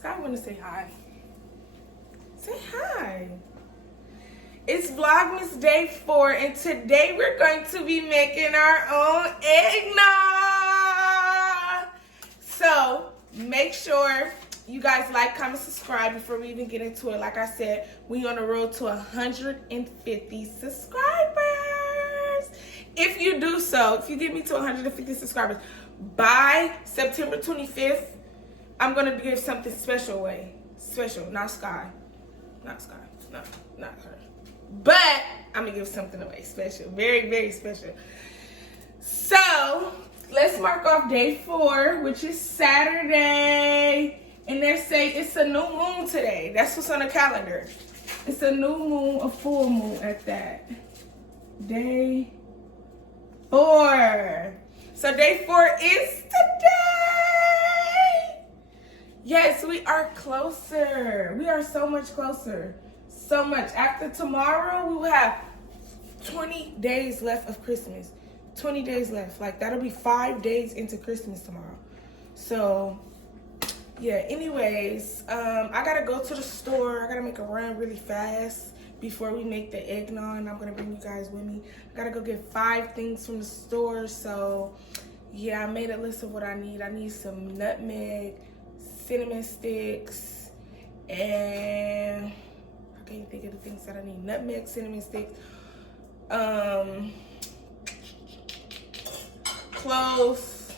Sky wanna say hi. Say hi. It's Vlogmas Day 4, and today we're going to be making our own eggnog. So make sure you guys like, comment, subscribe before we even get into it. Like I said, we on the road to 150 subscribers. If you do so, if you get me to 150 subscribers by September 25th, I'm gonna give something special away. Special, not Sky. Not Sky. No, not her. But I'm gonna give something away special. Very, very special. So let's mark off day 4, which is Saturday. And they say it's a new moon today. That's what's on the calendar. It's a new moon, a full moon at that. Day 4. So day 4 is today. Yes, we are closer. We are so much closer. So much. After tomorrow, we will have 20 days left of Christmas. 20 days left. Like, that'll be 5 days into Christmas tomorrow. So, yeah, anyways, I gotta go to the store. I gotta make a run really fast before we make the eggnog, and I'm gonna bring you guys with me. I gotta go get 5 things from the store. So, yeah, I made a list of what I need. I need some nutmeg, cinnamon sticks, and I can't think of the things that I need. Nutmeg, cinnamon sticks, cloves.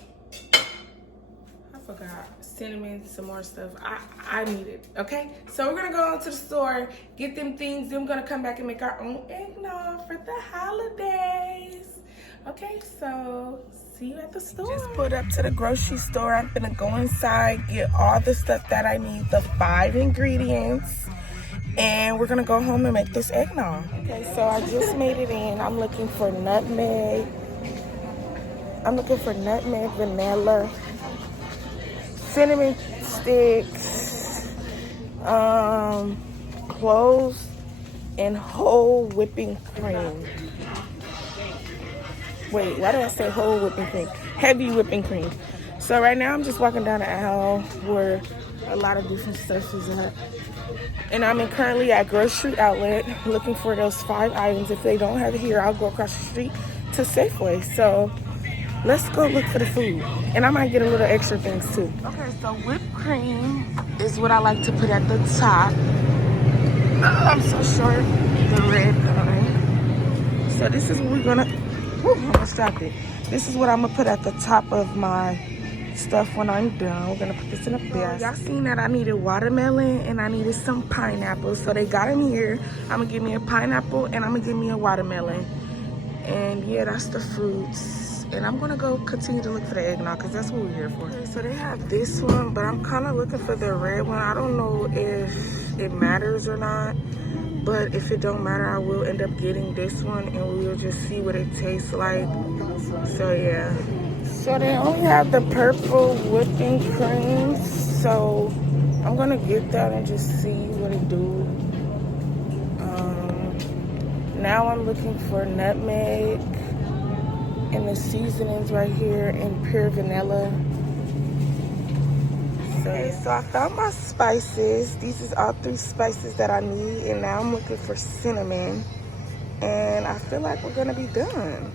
I forgot. Cinnamon, some more stuff. I need it. Okay, so we're gonna go into the store, get them things, then we're gonna come back and make our own eggnog for the holidays. Okay, so see you at the store. Just pulled up to the grocery store. I'm gonna go inside, get all the stuff that I need, the 5 ingredients, and we're gonna go home and make this eggnog. Okay, so I just made it in. I'm looking for nutmeg. Vanilla, cinnamon sticks, cloves, and whole whipping cream. Wait, why did I say whole whipping cream? Heavy whipping cream. So right now I'm just walking down the aisle where a lot of different stuff is at. And I'm currently at Grocery Outlet looking for those 5 items. If they don't have it here, I'll go across the street to Safeway. So let's go look for the food. And I might get a little extra things too. Okay, so whipped cream is what I like to put at the top. I'm so short. The red kind. So this is what we're gonna, I'm gonna stop it. This is what I'm gonna put at the top of my stuff when I'm done. We're gonna put this in a basket. Y'all seen that I needed watermelon and I needed some pineapple. So they got them here. I'm gonna give me a pineapple and I'm gonna give me a watermelon. And yeah, that's the fruits. And I'm gonna go continue to look for the eggnog because that's what we're here for. Okay, so they have this one, but I'm kind of looking for the red one. I don't know if it matters or not, but if it don't matter, I will end up getting this one and we'll just see what it tastes like. So yeah. So they only have the purple whipping cream, so I'm gonna get that and just see what it do. Now I'm looking for nutmeg and the seasonings right here and pure vanilla. Okay, so I found my spices. These is all 3 spices that I need, and now I'm looking for cinnamon, and I feel like we're gonna be done.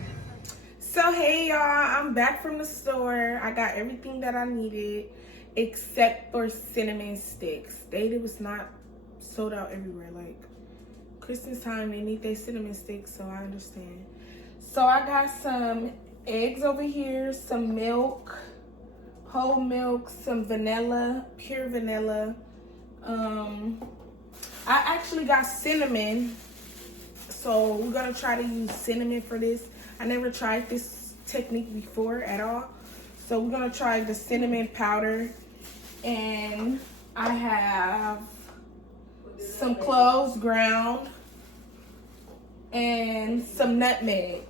So hey y'all, I'm back from the store. I got everything that I needed except for cinnamon sticks. They was not sold out everywhere. Like Christmas time, they need their cinnamon sticks, so I understand. So I got some eggs over here, some milk, whole milk, some vanilla, pure vanilla. I actually got cinnamon, so we're gonna try to use cinnamon for this. I never tried this technique before at all, so we're gonna try the cinnamon powder. And I have some cloves ground and some nutmeg.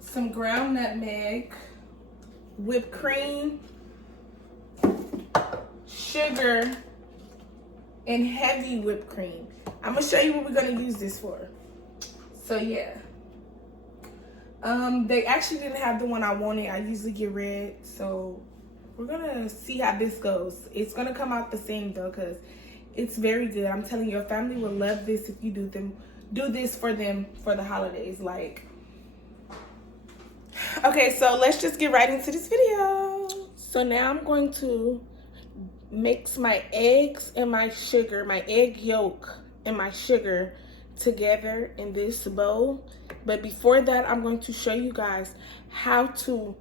Some ground nutmeg, whipped cream, sugar, and heavy whipped cream. I'm gonna show you what we're gonna use this for. So yeah. They actually didn't have the one I wanted. I usually get red, so we're gonna see how this goes. It's gonna come out the same though, because it's very good. I'm telling you, your family will love this if you do this for them for the holidays. Like, okay, so let's just get right into this video. So now I'm going to mix my eggs and my sugar, my egg yolk and my sugar together in this bowl. But before that, I'm going to show you guys how to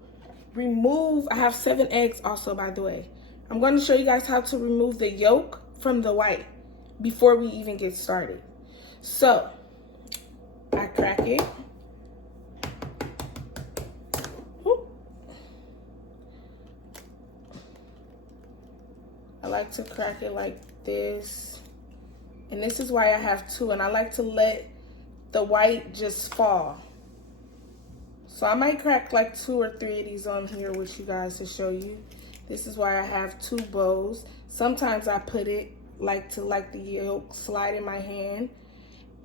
remove, I have 7 eggs also, by the way. I'm going to show you guys how to remove the yolk from the white before we even get started. So I crack it. Whoop. I like to crack it like this. And this is why I have 2, and I like to let the white just fall. So I might crack like 2 or 3 of these on here with you guys to show you. This is why I have 2 bowls. Sometimes I put it like the yolk slide in my hand,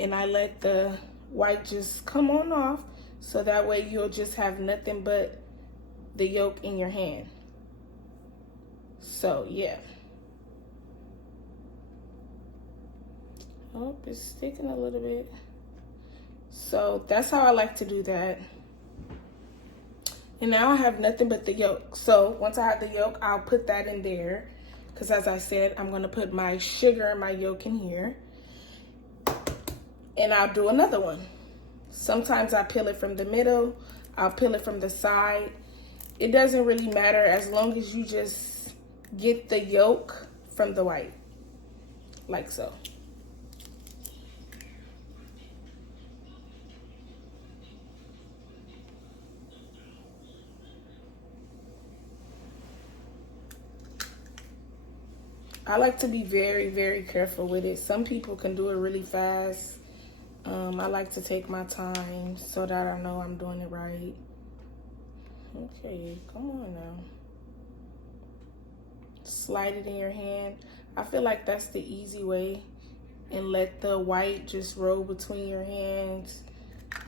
and I let the white just come on off, so that way you'll just have nothing but the yolk in your hand. So yeah. Oh, it's sticking a little bit. So that's how I like to do that. And now I have nothing but the yolk. So once I have the yolk, I'll put that in there. Because as I said, I'm going to put my sugar and my yolk in here. And I'll do another one. Sometimes I peel it from the middle. I'll peel it from the side. It doesn't really matter as long as you just get the yolk from the white. Like so. I like to be very, very careful with it. Some people can do it really fast. I like to take my time so that I know I'm doing it right. Okay, come on now. Slide it in your hand. I feel like that's the easy way. And let the white just roll between your hands,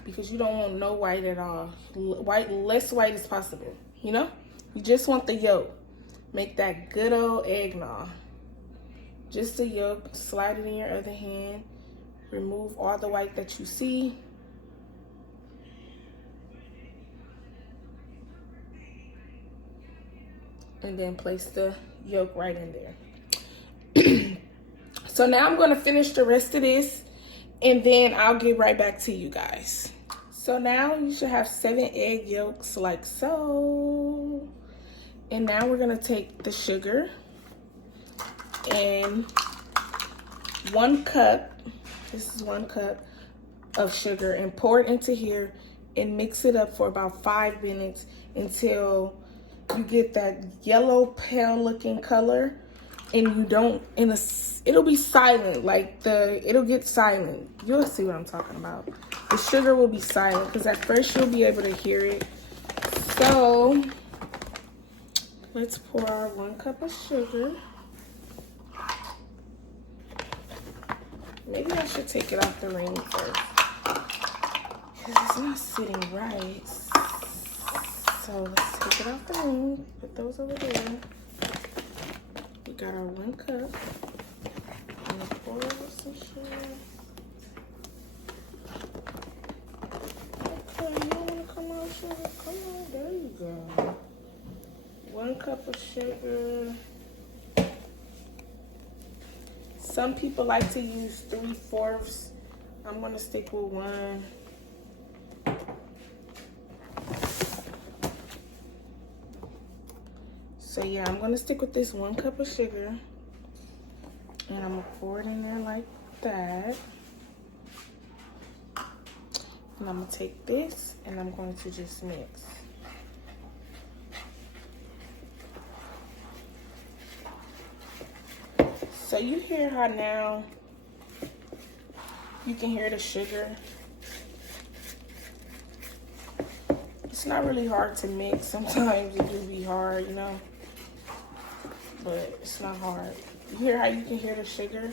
because you don't want no white at all. Less white as possible, you know? You just want the yolk. Make that good old eggnog. Just the yolk, slide it in your other hand. Remove all the white that you see. And then place the yolk right in there. So now I'm gonna finish the rest of this, and then I'll get right back to you guys. So now you should have 7 egg yolks like so. And now we're gonna take the sugar and 1 cup, this is 1 cup of sugar, and pour it into here and mix it up for about 5 minutes until you get that yellow pale looking color, and you don't, it'll be silent, like it'll get silent. You'll see what I'm talking about. The sugar will be silent, because at first you'll be able to hear it. So let's pour our 1 cup of sugar. Maybe I should take it off the ring first, because it's not sitting right. So let's take it off the ring, put those over there. We got our 1 cup. I'm gonna pour over some sugar. Okay, you don't wanna come out, sugar? Come on, there you go. 1 cup of sugar. Some people like to use 3/4. I'm gonna stick with 1. So yeah, I'm gonna stick with this 1 cup of sugar, and I'm gonna pour it in there like that. And I'm gonna take this and I'm going to just mix. So you hear how now you can hear the sugar. It's not really hard to mix. Sometimes it do be hard, you know, but it's not hard. You hear how you can hear the sugar?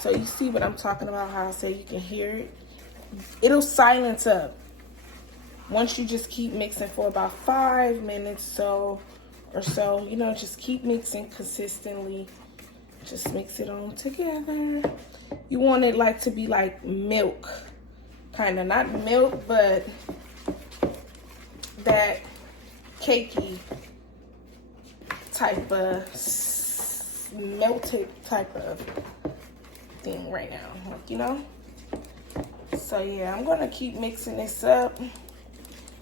So you see what I'm talking about, how I say you can hear it? It'll silence up once you just keep mixing for about 5 minutes. So or so. You know, just keep mixing consistently. Just mix it all together. You want it like to be like milk, kind of, not milk, but that cakey type of melted type of thing right now, like, you know. So yeah, I'm gonna keep mixing this up,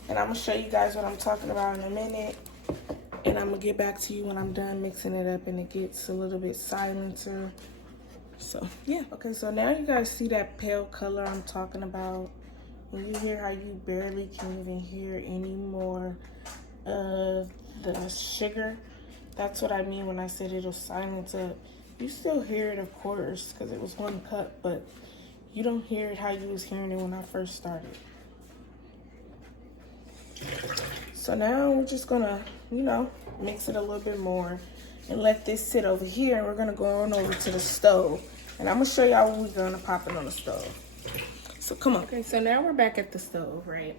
and I'm gonna show you guys what I'm talking about in a minute, and I'm gonna get back to you when I'm done mixing it up and it gets a little bit silencer. So yeah, okay, so now you guys see that pale color I'm talking about. When you hear how you barely can even hear any more of the sugar, that's what I mean when I said it'll silence up. You still hear it, of course, because it was 1 cup, but you don't hear it how you was hearing it when I first started. So now we're just gonna, you know, mix it a little bit more and let this sit over here, and we're gonna go on over to the stove. And I'm gonna show y'all what we're gonna pop it on the stove. So come on. Okay, so now we're back at the stove, right?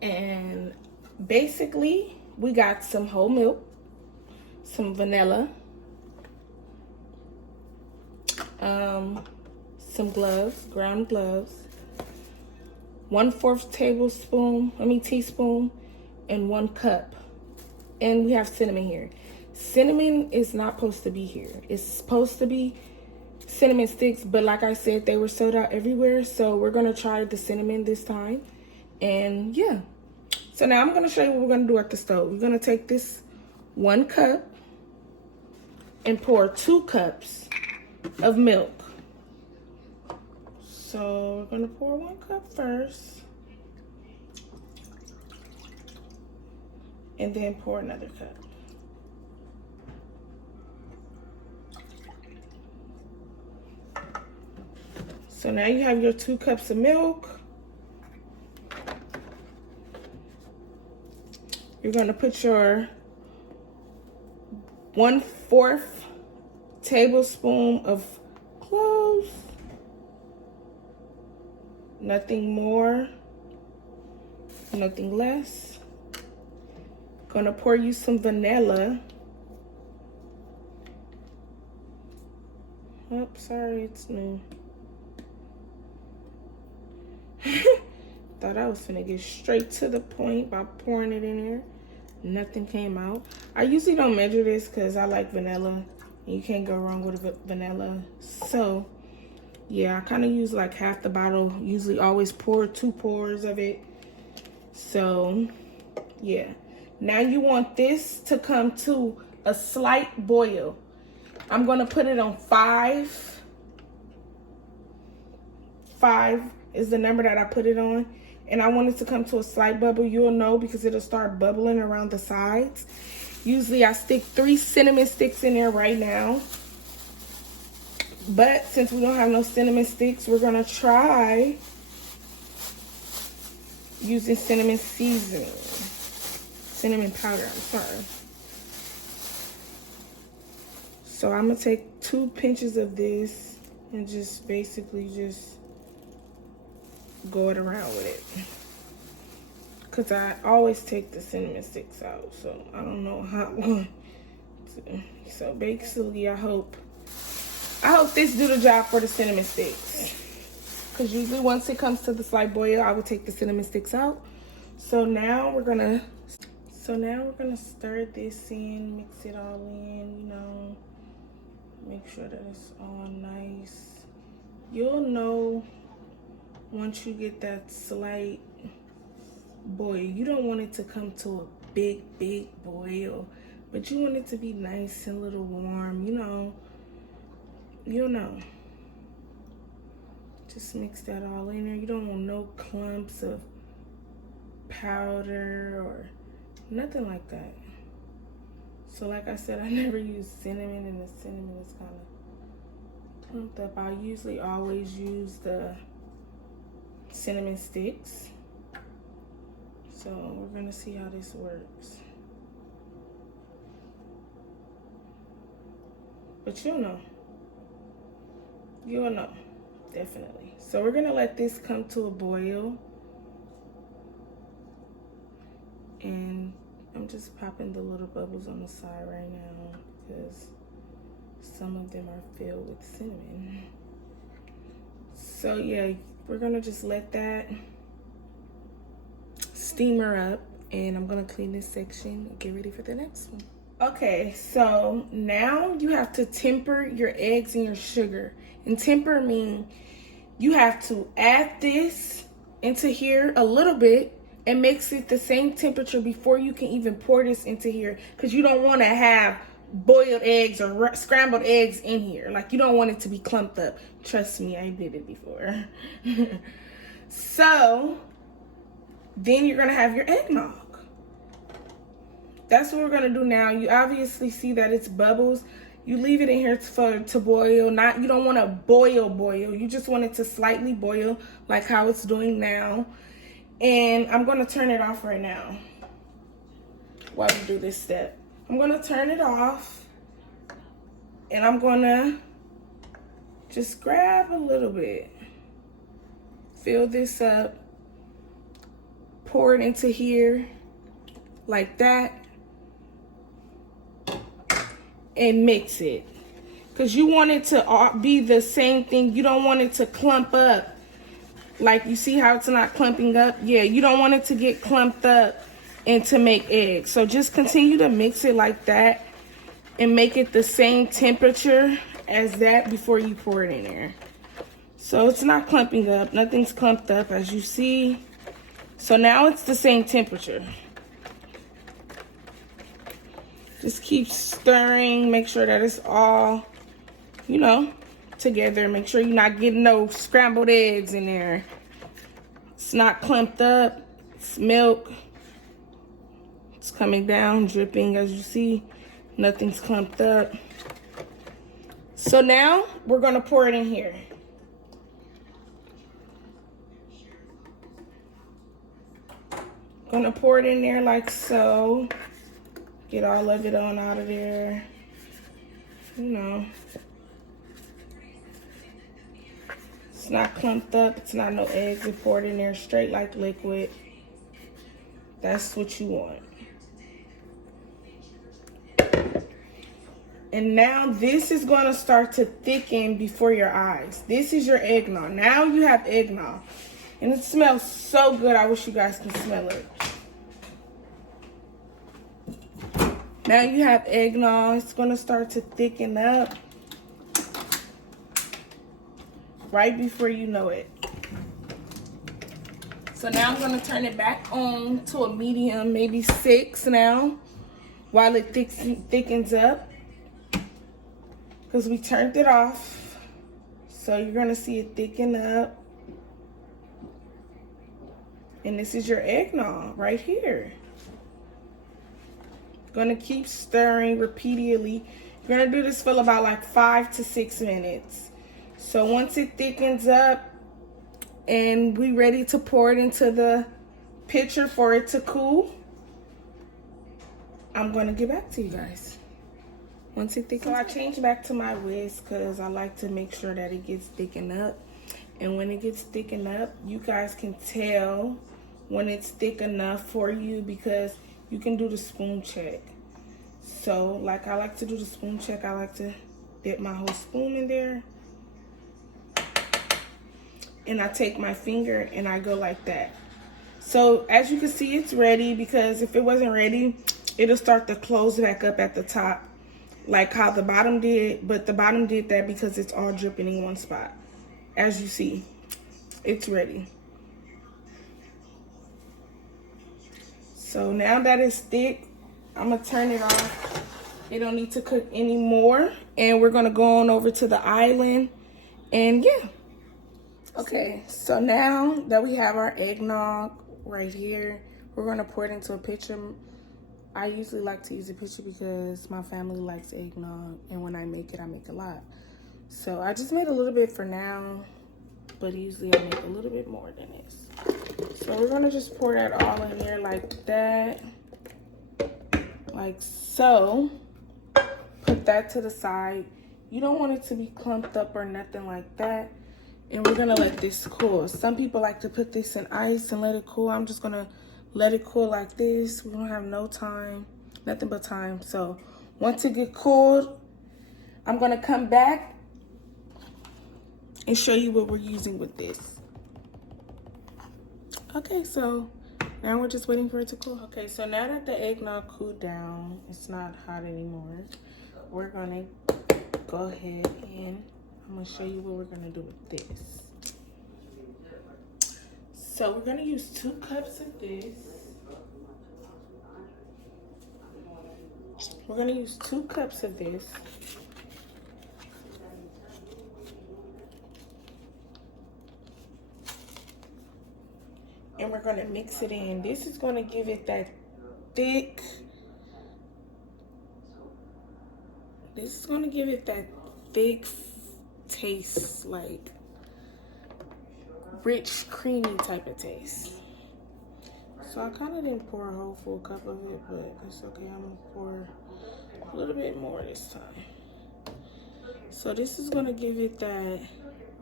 And basically, we got some whole milk, some vanilla, some gloves, ground gloves, 1/4 teaspoon, and 1 cup. And we have cinnamon here. Cinnamon is not supposed to be here. It's supposed to be cinnamon sticks, but like I said, they were sold out everywhere, so we're gonna try the cinnamon this time. And yeah, so now I'm gonna show you what we're gonna do at the stove. We're gonna take this 1 cup and pour 2 cups of milk. So we're gonna pour 1 cup first, and then pour another cup. So now you have your 2 cups of milk. You're gonna put your 1/4 tablespoon of cloves. Nothing more, nothing less. Gonna pour you some vanilla. Oh, sorry, it's new. Thought I was finna get straight to the point by pouring it in there. Nothing came out. I usually don't measure this because I like vanilla. And you can't go wrong with vanilla. So, yeah, I kind of use like half the bottle. Usually always pour 2 pours of it. So, yeah. Now you want this to come to a slight boil. I'm going to put it on 5. 5 is the number that I put it on. And I want it to come to a slight bubble. You'll know because it'll start bubbling around the sides. Usually I stick 3 cinnamon sticks in there right now. But since we don't have no cinnamon sticks, we're gonna try using cinnamon seasoning. Cinnamon powder, I'm sorry. So I'm gonna take 2 pinches of this and just basically just go it around with it. Cause I always take the cinnamon sticks out, so I don't know how. So basically, I hope this do the job for the cinnamon sticks. Cause usually once it comes to the slight boil, I will take the cinnamon sticks out. So now we're gonna stir this in, mix it all in, you know, make sure that it's all nice. You'll know once you get that slight boil. You don't want it to come to a big boil, but you want it to be nice and a little warm, you know. You'll know. Just mix that all in there. You don't want no clumps of powder or nothing like that. So like I said, I never use cinnamon, and the cinnamon is kind of clumped up. I usually always use the cinnamon sticks. So we're gonna see how this works. But you'll know. You'll know, definitely. So we're gonna let this come to a boil and I'm just popping the little bubbles on the side right now because some of them are filled with cinnamon. So yeah, we're gonna just let that steamer up, and I'm gonna clean this section and get ready for the next one. Okay, so now you have to temper your eggs and your sugar. And temper means you have to add this into here a little bit and mix it the same temperature before you can even pour this into here, because you don't want to have boiled eggs or scrambled eggs in here. Like, you don't want it to be clumped up. Trust me, I did it before. So then you're gonna have your eggnog. That's what we're gonna do now. You obviously see that it's bubbles. You leave it in here to boil. You don't want to boil. You just want it to slightly boil, like how it's doing now. And I'm gonna turn it off right now while we do this step. I'm gonna turn it off, and I'm gonna just grab a little bit, fill this up, pour it into here like that, and mix it, because you want it to be the same thing. You don't want it to clump up. Like, you see how it's not clumping up? Yeah, you don't want it to get clumped up and to make eggs. So just continue to mix it like that and make it the same temperature as that before you pour it in there. So it's not clumping up. Nothing's clumped up, as you see. So now it's the same temperature. Just keep stirring. Make sure that it's all, you know, together. Make sure you're not getting no scrambled eggs in there. It's not clumped up. It's milk. It's coming down, dripping, as you see. Nothing's clumped up. So now we're gonna pour it in here. Gonna pour it in there like so. Get all of it on out of there. You know. It's not clumped up. It's not no eggs. It's poured in there straight like liquid. That's what you want. And now this is going to start to thicken before your eyes. This is your eggnog. Now you have eggnog. And it smells so good. I wish you guys can smell it. Now you have eggnog. It's going to start to thicken up right before you know it. So now I'm going to turn it back on to a medium, maybe 6 now, while it thickens up. Because we turned it off. So you're going to see it thicken up. And this is your eggnog right here. Going to keep stirring repeatedly. You're going to do this for about like 5 to 6 minutes. So once it thickens up and we ready to pour it into the pitcher for it to cool, I'm going to get back to you guys. Once it thickens. So I changed back to my whisk because I like to make sure that it gets thickened up. And when it gets thickened up, you guys can tell when it's thick enough for you, because you can do the spoon check. So like I like to do the spoon check. I like to dip my whole spoon in there. And I take my finger and I go like that. So as you can see, it's ready, because if it wasn't ready, it'll start to close back up at the top like how the bottom did. But the bottom did that because it's all dripping in one spot. As you see, it's ready. So now that it's thick, I'm gonna turn it off. It don't need to cook anymore. And we're gonna go on over to the island. And yeah. Okay, so now that we have our eggnog right here, we're gonna pour it into a pitcher. I usually like to use a pitcher because my family likes eggnog, and when I make it a lot. So I just made a little bit for now, but usually I make a little bit more than this. So we're gonna just pour that all in there like that, like so. Put that to the side. You don't want it to be clumped up or nothing like that. And we're gonna let this cool. Some people like to put this in ice and let it cool. I'm just gonna let it cool like this. We don't have no time, nothing but time. So once it get cooled, I'm gonna come back and show you what we're using with this. Okay, so now we're just waiting for it to cool. Okay, so now that the eggnog cooled down, it's not hot anymore. We're gonna go ahead and I'm gonna show you what we're gonna do with this. So we're gonna use 2 cups of this. We're gonna use 2 cups of this. And we're gonna mix it in. This is gonna give it that thick, taste, like rich, creamy type of taste. So I kind of didn't pour a whole full cup of it, but it's okay. I'm gonna pour a little bit more this time. So this is gonna give it that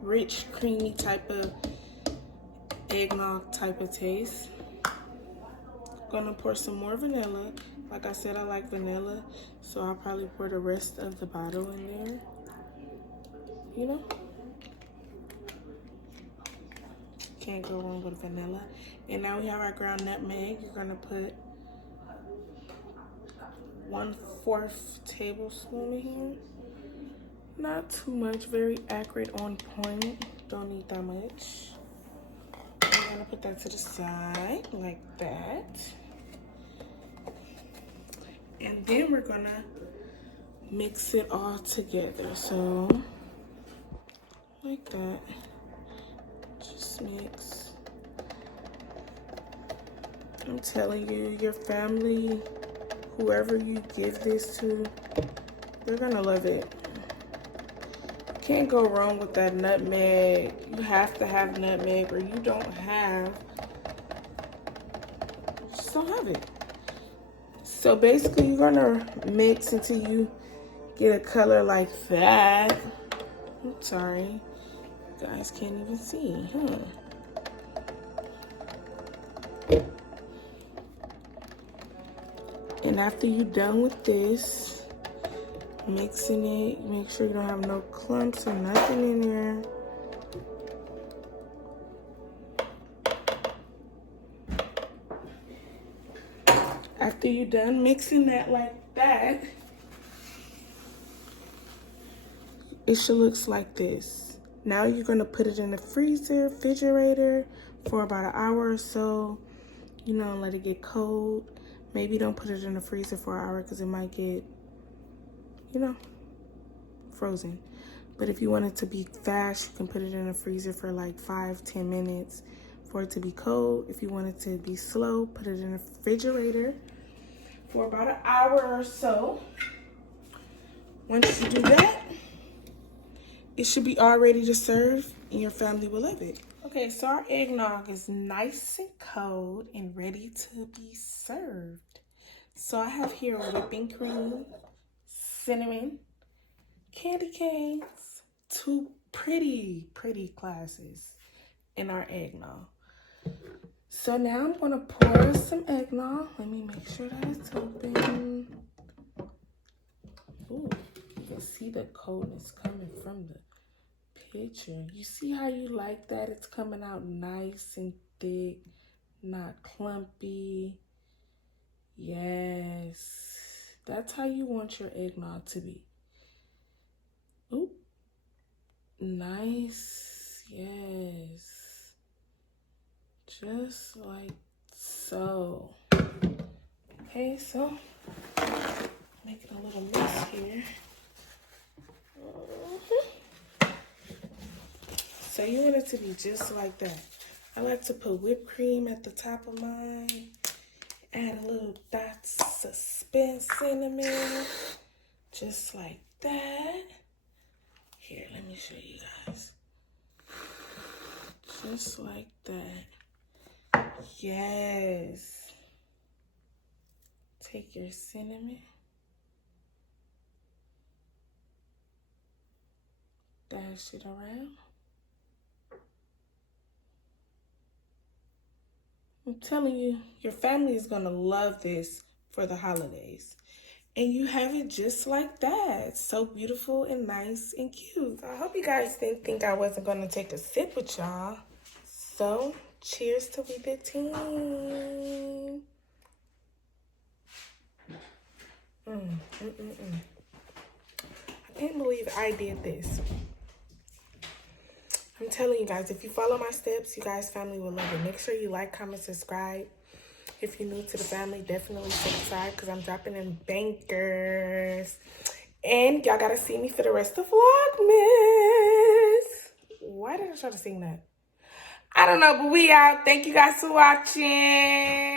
rich, creamy type of eggnog type of taste. Gonna pour some more vanilla. Like I said, I like vanilla, so I'll probably pour the rest of the bottle in there. You know? Can't go wrong with vanilla. And now we have our ground nutmeg. You're gonna put 1/4 tablespoon in here. Not too much, very accurate, on point. Don't need that much. I'm gonna put that to the side like that. And then we're gonna mix it all together. So like that. Just mix. I'm telling you, your family, whoever you give this to, they're gonna love it. Can't go wrong with that nutmeg. You have to have nutmeg, or you don't have, just don't have it. So basically you're gonna mix until you get a color like that. I'm sorry, you guys can't even see, huh? And after you're done with this, mixing it, make sure you don't have no clumps or nothing in there. After you're done mixing that like that, it should look like this. Now you're gonna put it in the refrigerator for about an hour or so. You know, let it get cold. Maybe don't put it in the freezer for an hour because it might get, you know, frozen. But if you want it to be fast, you can put it in the freezer for like 5-10 minutes for it to be cold. If you want it to be slow, put it in the refrigerator for about an hour or so. Once you do that, it should be all ready to serve and your family will love it. Okay, so our eggnog is nice and cold and ready to be served. So I have here whipping cream, cinnamon, candy canes, 2 pretty glasses in our eggnog. So now I'm gonna pour some eggnog. Let me make sure that it's open. Ooh, you can see the coldness coming from the picture. You see how you like that? It's coming out nice and thick, not clumpy. Yes, that's how you want your eggnog to be. Ooh, nice, yes, just like so. Okay, so making a little mess here. So you want it to be just like that. I like to put whipped cream at the top of mine. Add a little dots of spent cinnamon. Just like that. Here, let me show you guys. Just like that. Yes. Take your cinnamon. Dash it around. I'm telling you, your family is going to love this for the holidays. And you have it just like that. So beautiful and nice and cute. I hope you guys didn't think I wasn't going to take a sip with y'all. So, cheers to we the team. I can't believe I did this. I'm telling you guys, if you follow my steps, you guys' family will love it. Make sure you like, comment, subscribe. If you're new to the family, definitely subscribe because I'm dropping in bankers. And y'all gotta see me for the rest of Vlogmas. Why did I try to sing that? I don't know, but we out. Thank you guys for watching.